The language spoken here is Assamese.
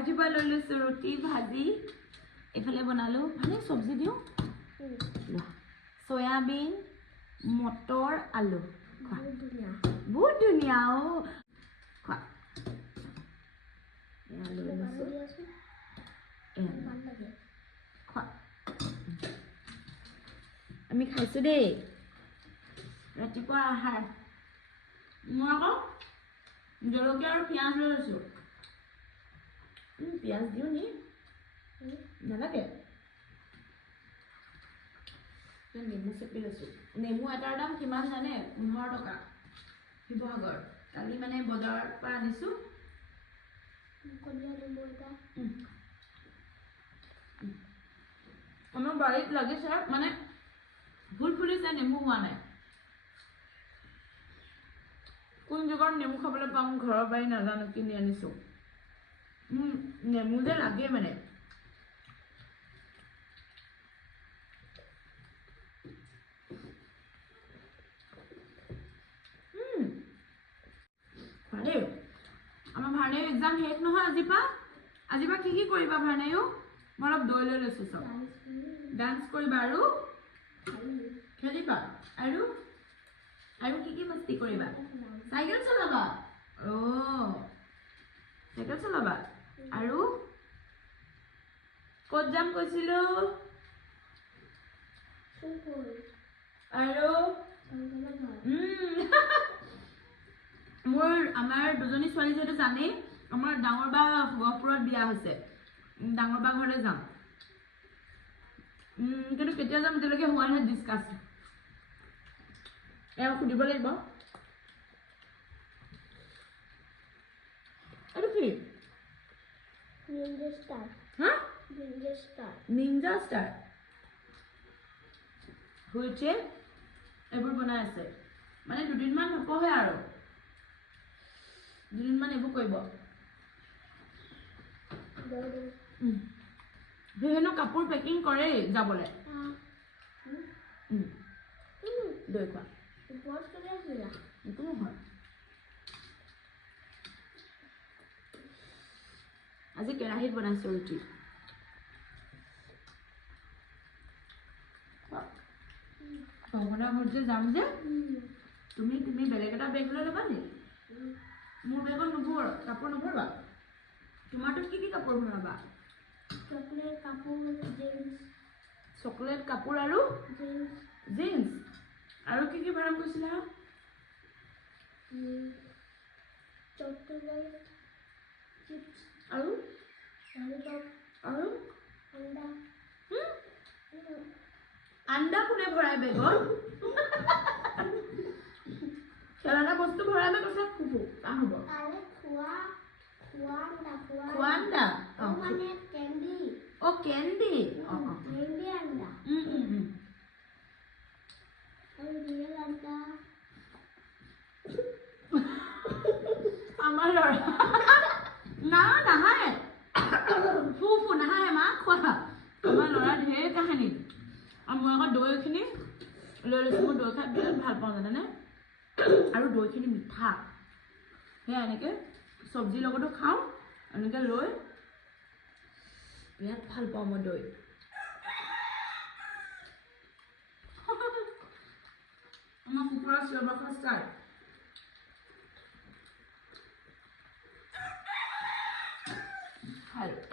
ৰাতিপুৱা লৈ লৈছোঁ ৰুটি ভাজি এইফালে বনালোঁ মানে চব্জি দিওঁ চয়াবিন মটৰ আলু বহুত ধুনীয়া খোৱা আলু খোৱা আমি খাইছোঁ দেই ৰাতিপুৱা আহাৰ মই আকৌ জলকীয়া আৰু পিঁয়াজ লৈ লৈছোঁ পিঁয়াজ দিওঁ নি নালাগে নেমু চেপি লৈছোঁ নেমু এটাৰ দাম কিমান জানে 15 টকা শিৱসাগৰ কালি মানে বজাৰৰ পৰা আনিছোঁ আমাৰ বাৰীত লাগিছে মানে ফুল ফুলিছে নেমু হোৱা নাই কোন যুগৰ নেমু খাবলৈ পাম ঘৰৰ বাৰী নাজানো কিনি আনিছোঁ নেমু যে লাগে মানে আমাৰ ভাৰ্ণাইৰ এক্সাম শেষ নহয় আজিৰ পৰা কি কৰিবা ভাৰ্ণাইও মই অলপ দৈ লৈ লৈছোঁ চব ডান্স কৰিবা আৰু খেলিবা আৰু কি মস্তি কৰিবা চাইকেল চলাবা চাইকেল চলাবা আৰু ক'ত যাম কৈছিলোঁ আৰু আমাৰ দুজনী ছোৱালী যিহেতু জানেই আমাৰ ডাঙৰ বা গহপুৰত বিয়া হৈছে ডাঙৰ বা ঘৰলৈ যাম কিন্তু কেতিয়া যাম এতিয়ালৈকে হোৱা নাই ডিছকাছ এওঁ সুধিব লাগিব এইটো কি নিঞ্জা ষ্টাৰ হৈছে এইবোৰ বনাই আছে মানে দুদিনমান নপঢ়ে আৰু দুদিনমান এইবোৰ কৰিব হেনো কাপোৰ পেকিং কৰেই যাবলৈ দৈ খোৱা একো নহয় আজি কেৰাহীত বনাইছোঁ ৰুটি ঘৰত যে যাম যে তুমি বেলেগ এটা বেগ লৈ ল'বা নি মোৰ বেগত নভৰ কাপোৰ নভৰবা তোমাৰটোত কি কাপোৰ ভৰাবা চকলেট কাপোৰ আৰু জিন্স আৰু কি ভৰাম কৈছিলা আৰু আণ্ডা কোনে ভৰাই বেগত খেলনা বস্তু ভৰাই বেগ আছে খুবু কা হ'ব খোৱাণ্ডা কেণ্ডি আমাৰ ল'ৰা নাহায়ে ফু নাহায়ে মা খোৱা আমাৰ ল'ৰা ঢেৰ কাহিনী আৰু মই আকৌ দৈখিনি লৈ লৈছোঁ মই দৈ খাই বিৰাট ভাল পাওঁ জানানে আৰু দৈখিনি মিঠা সেয়া এনেকৈ চব্জিৰ লগতো খাওঁ এনেকৈ লৈ বিৰাট ভাল পাওঁ মই দৈ আমাৰ কুকুৰা চিঞৰ বাখৰ ষ্টাৰ্ট খালোঁ